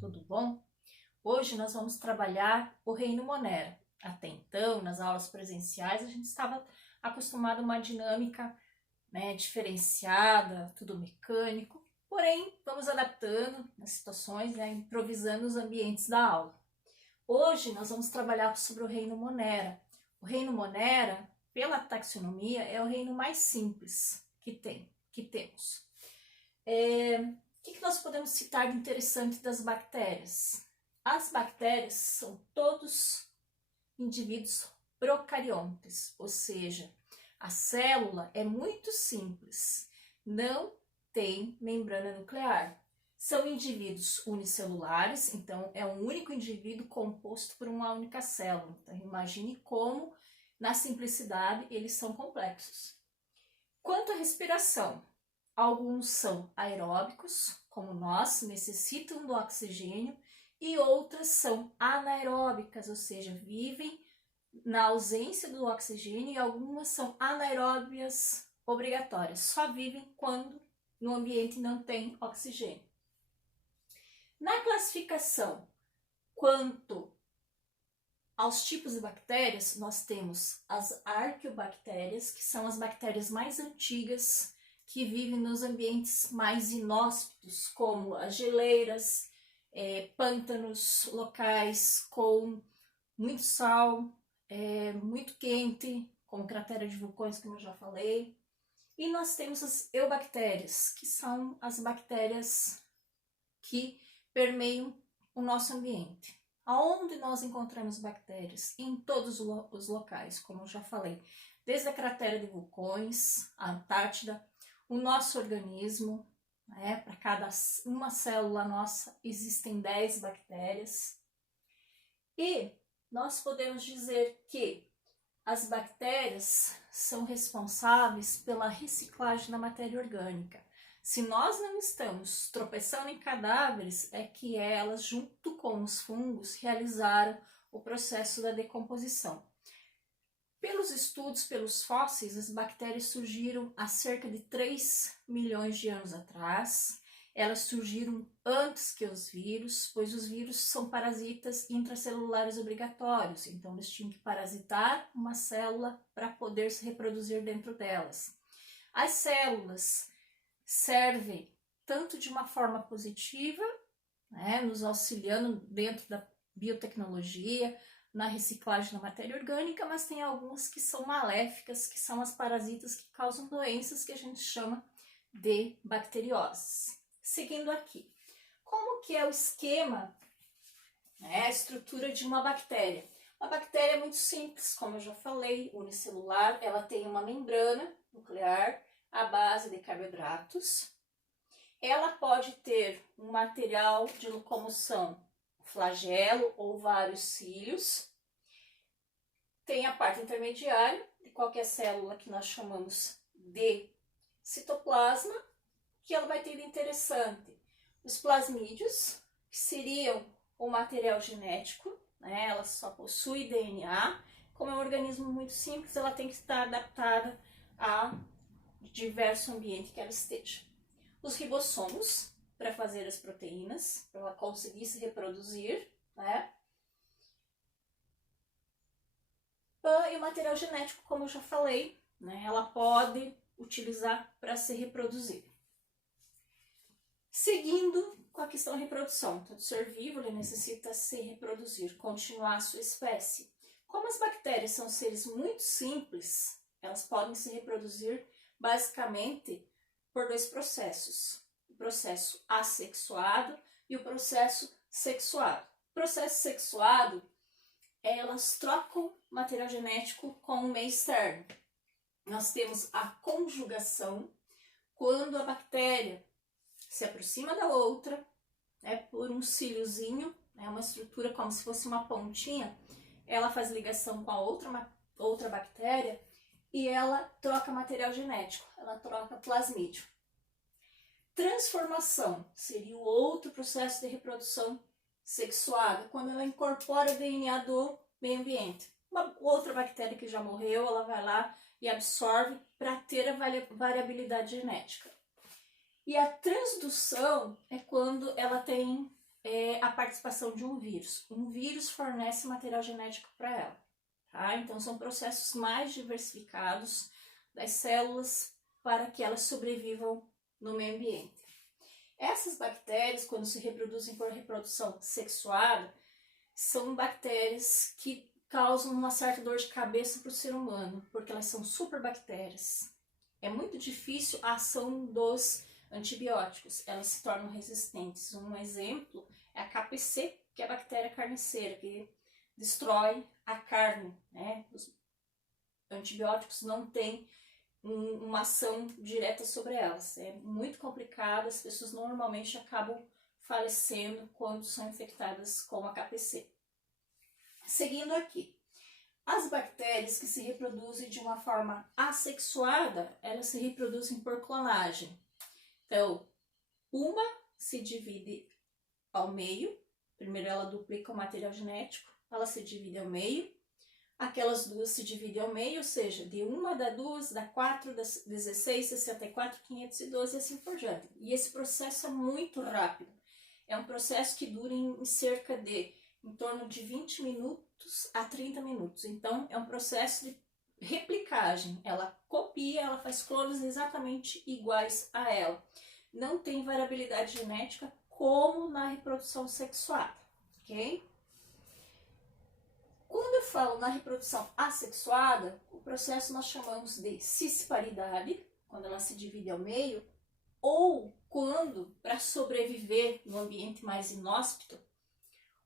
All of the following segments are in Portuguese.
tudo bom? Hoje nós vamos trabalhar o reino Monera. Até então, nas aulas presenciais, a gente estava acostumado a uma dinâmica, diferenciada, tudo mecânico, porém vamos adaptando nas situações, improvisando os ambientes da aula. Hoje nós vamos trabalhar sobre o reino Monera. O reino Monera, pela taxonomia, é o reino mais simples que temos. O que nós podemos citar de interessante das bactérias? As bactérias são todos indivíduos procariontes, ou seja, a célula é muito simples, não tem membrana nuclear. São indivíduos unicelulares, então é um único indivíduo composto por uma única célula. Então imagine como, na simplicidade, eles são complexos. Quanto à respiração, alguns são aeróbicos, como nós, necessitam do oxigênio, e outras são anaeróbicas, ou seja, vivem na ausência do oxigênio, e algumas são anaeróbias obrigatórias, só vivem quando no ambiente não tem oxigênio. Na classificação, quanto aos tipos de bactérias, nós temos as arqueobactérias, que são as bactérias mais antigas, que vivem nos ambientes mais inóspitos, como as geleiras, pântanos locais com muito sal, muito quente, como cratera de vulcões, como eu já falei. E nós temos as eubactérias, que são as bactérias que permeiam o nosso ambiente. Aonde nós encontramos bactérias? Em todos os locais, como eu já falei, desde a cratera de vulcões, a Antártida, o nosso organismo, para cada uma célula nossa existem 10 bactérias. E nós podemos dizer que as bactérias são responsáveis pela reciclagem da matéria orgânica. Se nós não estamos tropeçando em cadáveres, é que elas, junto com os fungos, realizaram o processo da decomposição. Pelos estudos, pelos fósseis, as bactérias surgiram há cerca de 3 milhões de anos atrás. Elas surgiram antes que os vírus, pois os vírus são parasitas intracelulares obrigatórios, então eles tinham que parasitar uma célula para poder se reproduzir dentro delas. As células servem tanto de uma forma positiva, nos auxiliando dentro da biotecnologia, na reciclagem da matéria orgânica, mas tem algumas que são maléficas, que são as parasitas que causam doenças que a gente chama de bacterioses. Seguindo aqui, como que é o esquema, a estrutura de uma bactéria? Uma bactéria é muito simples, como eu já falei, unicelular, ela tem uma membrana nuclear à base de carboidratos. Ela pode ter um material de locomoção, flagelo ou vários cílios. Tem a parte intermediária de qualquer célula que nós chamamos de citoplasma, que ela vai ter de interessante os plasmídeos, que seriam o material genético, ela só possui DNA. Como é um organismo muito simples, ela tem que estar adaptada a diverso ambiente que ela esteja. Os ribossomos, para fazer as proteínas, para ela conseguir se reproduzir, E o material genético, como eu já falei, ela pode utilizar para se reproduzir. Seguindo com a questão da reprodução, todo ser vivo ele necessita se reproduzir, continuar a sua espécie. Como as bactérias são seres muito simples, elas podem se reproduzir basicamente por 2 processos. O processo assexuado e o processo sexuado. O processo sexuado, elas trocam material genético com o meio externo. Nós temos a conjugação, quando a bactéria se aproxima da outra, por um cíliozinho, uma estrutura como se fosse uma pontinha, ela faz ligação com a outra bactéria e ela troca material genético, ela troca plasmídio. Transformação seria o outro processo de reprodução sexuada, quando ela incorpora o DNA do meio ambiente. Uma outra bactéria que já morreu, ela vai lá e absorve para ter a variabilidade genética. E a transdução é quando ela tem é a participação de um vírus. Um vírus fornece material genético para ela. Tá? Então, são processos mais diversificados das células para que elas sobrevivam no meio ambiente. Essas bactérias, quando se reproduzem por reprodução sexuada, são bactérias que causam uma certa dor de cabeça para o ser humano, porque elas são superbactérias. É muito difícil a ação dos antibióticos, elas se tornam resistentes. Um exemplo é a KPC, que é a bactéria carniceira, que destrói a carne, né? Os antibióticos não têm uma ação direta sobre elas. É muito complicado, as pessoas normalmente acabam falecendo quando são infectadas com a KPC. Seguindo aqui, as bactérias que se reproduzem de uma forma assexuada, elas se reproduzem por clonagem. Então, uma se divide ao meio, primeiro ela duplica o material genético, ela se divide ao meio, aquelas duas se dividem ao meio, ou seja, de uma dá duas, dá 4, dá 16, 64, 512 e assim por diante. E esse processo é muito rápido. É um processo que dura em cerca de em torno de 20 minutos a 30 minutos. Então, é um processo de replicagem. Ela copia, ela faz clones exatamente iguais a ela. Não tem variabilidade genética como na reprodução sexuada, ok? Quando eu falo na reprodução assexuada, o processo nós chamamos de cisparidade, quando ela se divide ao meio, ou quando, para sobreviver no ambiente mais inóspito,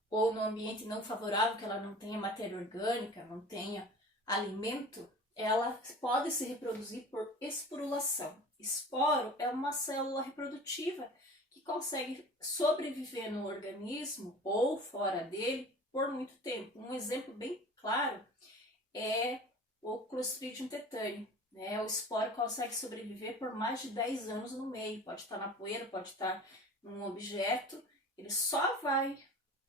ou no ambiente não favorável, que ela não tenha matéria orgânica, não tenha alimento, ela pode se reproduzir por esporulação. Esporo é uma célula reprodutiva que consegue sobreviver no organismo ou fora dele por muito tempo. Um exemplo bem claro é o Clostridium tetani. Né? O esporo consegue sobreviver por mais de 10 anos no meio. Pode estar na poeira, pode estar num objeto. Ele só vai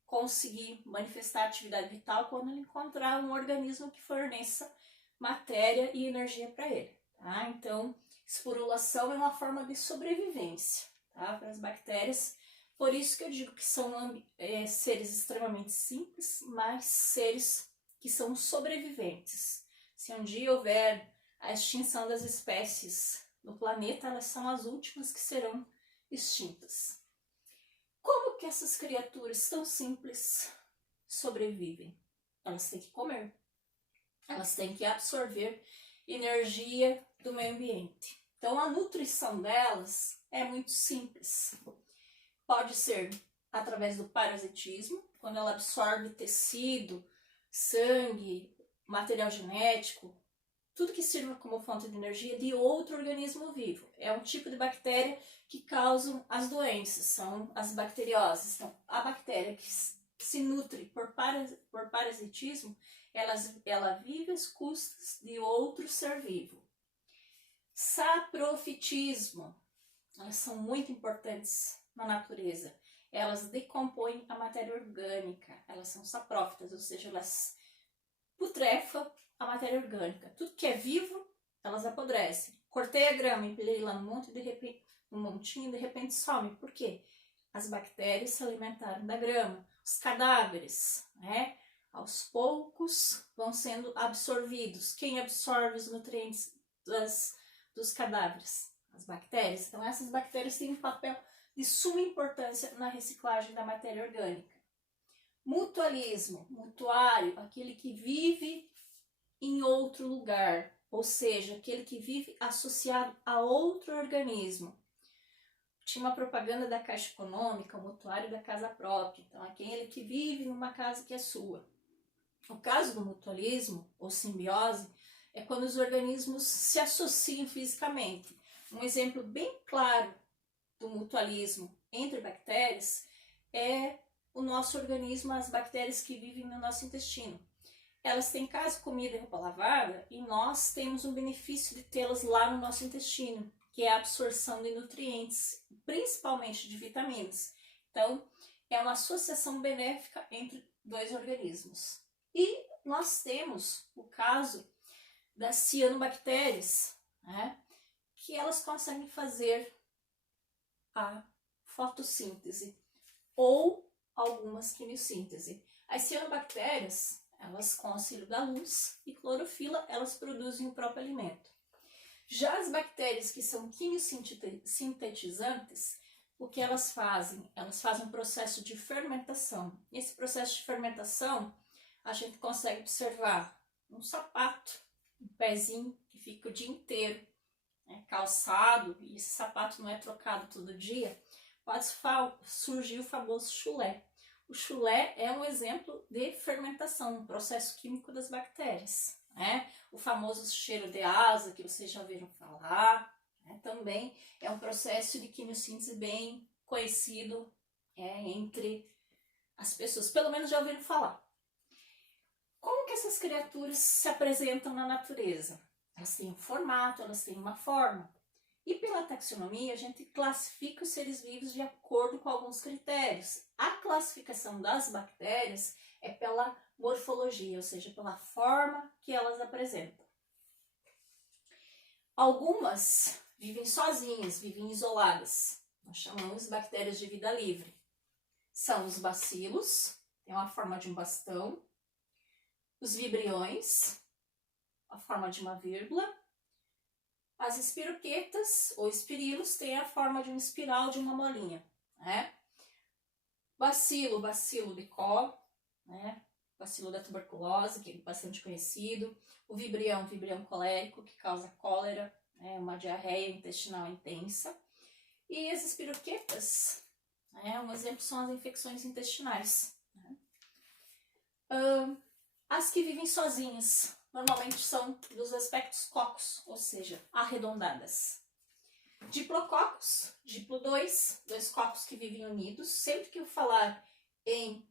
conseguir manifestar atividade vital quando ele encontrar um organismo que forneça matéria e energia para ele. Tá? Então, esporulação é uma forma de sobrevivência, tá? Para as bactérias. Por isso que eu digo que são seres extremamente simples, mas seres que são sobreviventes. Se um dia houver a extinção das espécies no planeta, elas são as últimas que serão extintas. Como que essas criaturas tão simples sobrevivem? Elas têm que comer. Elas têm que absorver energia do meio ambiente. Então, a nutrição delas é muito simples. Pode ser através do parasitismo, quando ela absorve tecido, sangue, material genético, tudo que sirva como fonte de energia de outro organismo vivo. É um tipo de bactéria que causam as doenças, são as bacterioses. Então, a bactéria que se nutre por parasitismo, ela vive às custas de outro ser vivo. Saprofitismo, elas são muito importantes na natureza. Elas decompõem a matéria orgânica, elas são saprófitas, ou seja, elas putrefam a matéria orgânica. Tudo que é vivo, elas apodrecem. Cortei a grama, empilhei lá no monte, de repente, um montinho, de repente some. Por quê? As bactérias se alimentaram da grama. Os cadáveres, né? Aos poucos vão sendo absorvidos. Quem absorve os nutrientes dos cadáveres? As bactérias. Então, essas bactérias têm um papel de suma importância na reciclagem da matéria orgânica. Mutualismo, mutuário, aquele que vive em outro lugar, ou seja, aquele que vive associado a outro organismo. Tinha uma propaganda da Caixa Econômica, o mutuário da casa própria, então aquele que vive numa casa que é sua. O caso do mutualismo, ou simbiose, é quando os organismos se associam fisicamente. Um exemplo bem claro do mutualismo entre bactérias é o nosso organismo, as bactérias que vivem no nosso intestino. Elas têm casa, comida e roupa lavada e nós temos um benefício de tê-las lá no nosso intestino, que é a absorção de nutrientes, principalmente de vitaminas. Então, é uma associação benéfica entre dois organismos. E nós temos o caso das cianobactérias, né, que elas conseguem fazer a fotossíntese ou algumas quimiossíntese. As cianobactérias, elas com auxílio da luz e clorofila, elas produzem o próprio alimento. Já as bactérias que são quimiosintetizantes, o que elas fazem? Elas fazem um processo de fermentação. Esse processo de fermentação, a gente consegue observar um sapato, um pezinho que fica o dia inteiro calçado, e esse sapato não é trocado todo dia, pode surgir o famoso chulé. O chulé é um exemplo de fermentação, um processo químico das bactérias. O famoso cheiro de asa, que vocês já ouviram falar, também é um processo de quimiossíntese bem conhecido entre as pessoas, pelo menos já ouviram falar. Como que essas criaturas se apresentam na natureza? Elas têm um formato, elas têm uma forma. E pela taxonomia, a gente classifica os seres vivos de acordo com alguns critérios. A classificação das bactérias é pela morfologia, ou seja, pela forma que elas apresentam. Algumas vivem sozinhas, vivem isoladas. Nós chamamos de bactérias de vida livre. São os bacilos, tem uma forma de um bastão. Os vibriões, a forma de uma vírgula. As espiroquetas ou espirilos têm a forma de uma espiral, de uma molinha. Bacilo de Koch, bacilo da tuberculose, que é bastante conhecido. O vibrião colérico, que causa cólera, uma diarreia intestinal intensa. E as espiroquetas, um exemplo são as infecções intestinais. As que vivem sozinhas, normalmente são dos aspectos cocos, ou seja, arredondadas. Diplococos, diplo 2 cocos que vivem unidos. Sempre que eu falar em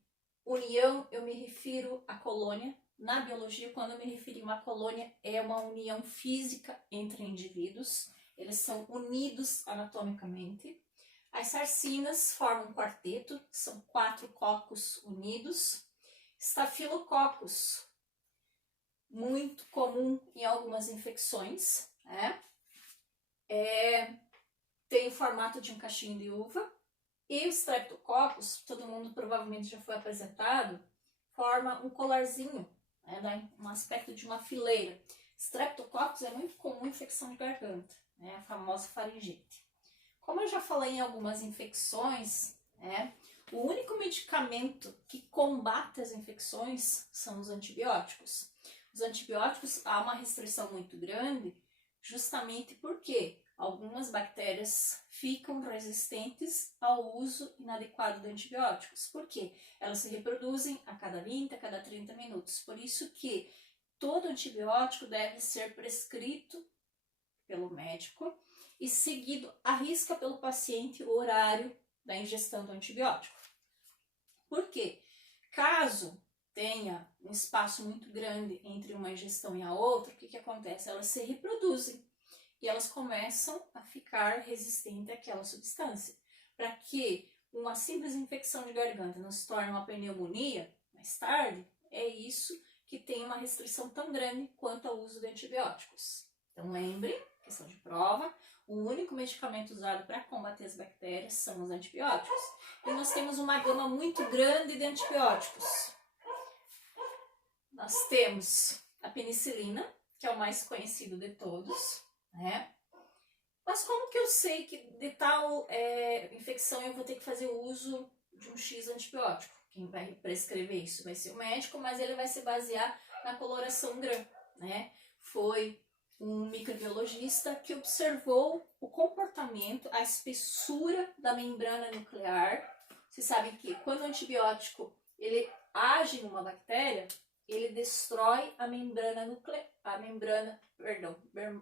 união, eu me refiro à colônia. Na biologia, quando eu me refiro a uma colônia, é uma união física entre indivíduos. Eles são unidos anatomicamente. As sarcinas formam um quarteto, são 4 cocos unidos. Estafilococcus, muito comum em algumas infecções, tem o formato de um cachinho de uva. E o Streptococcus, todo mundo provavelmente já foi apresentado, forma um colarzinho, um aspecto de uma fileira. Streptococcus é muito comum em infecção de garganta, a famosa faringite. Como eu já falei em algumas infecções, o único medicamento que combate as infecções são os antibióticos. Os antibióticos, há uma restrição muito grande, justamente porque algumas bactérias ficam resistentes ao uso inadequado de antibióticos. Por quê? Elas se reproduzem a cada 20, a cada 30 minutos. Por isso que todo antibiótico deve ser prescrito pelo médico e seguido à risca pelo paciente o horário da ingestão do antibiótico. Por quê? Caso tenha um espaço muito grande entre uma ingestão e a outra, o que acontece? Elas se reproduzem e elas começam a ficar resistentes àquela substância. Para que uma simples infecção de garganta não se torne uma pneumonia mais tarde, é isso que tem uma restrição tão grande quanto ao uso de antibióticos. Então lembre, questão de prova, o único medicamento usado para combater as bactérias são os antibióticos. E nós temos uma gama muito grande de antibióticos. Nós temos a penicilina, que é o mais conhecido de todos, Mas como que eu sei que de tal infecção eu vou ter que fazer o uso de um X antibiótico? Quem vai prescrever isso vai ser o médico, mas ele vai se basear na coloração GRAM, Foi um microbiologista que observou o comportamento, a espessura da membrana nuclear. Vocês sabem que quando o antibiótico ele age numa bactéria, ele destrói a membrana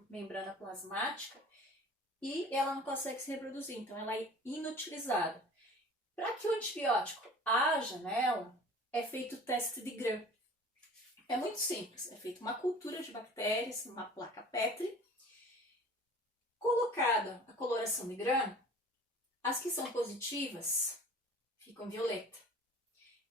membrana plasmática e ela não consegue se reproduzir, então ela é inutilizada. Para que o antibiótico haja nela, é feito o teste de GRAM. É muito simples, é feita uma cultura de bactérias, numa placa Petri, colocada a coloração de GRAM, as que são positivas ficam violeta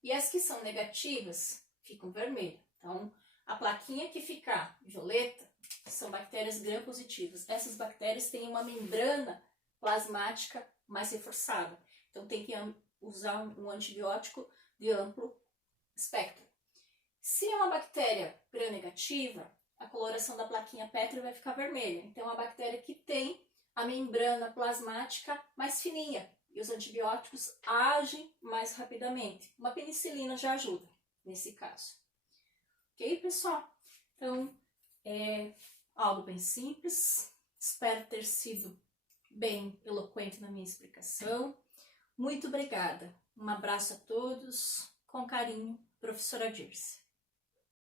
e as que são negativas ficam vermelha. Então, a plaquinha que ficar violeta são bactérias gram positivas. Essas bactérias têm uma membrana plasmática mais reforçada. Então, tem que usar um antibiótico de amplo espectro. Se é uma bactéria gram-negativa, a coloração da plaquinha Petri vai ficar vermelha. Então, é uma bactéria que tem a membrana plasmática mais fininha e os antibióticos agem mais rapidamente. Uma penicilina já ajuda nesse caso. Ok, pessoal? Então, é algo bem simples. Espero ter sido bem eloquente na minha explicação. Muito obrigada. Um abraço a todos. Com carinho, professora Dirce.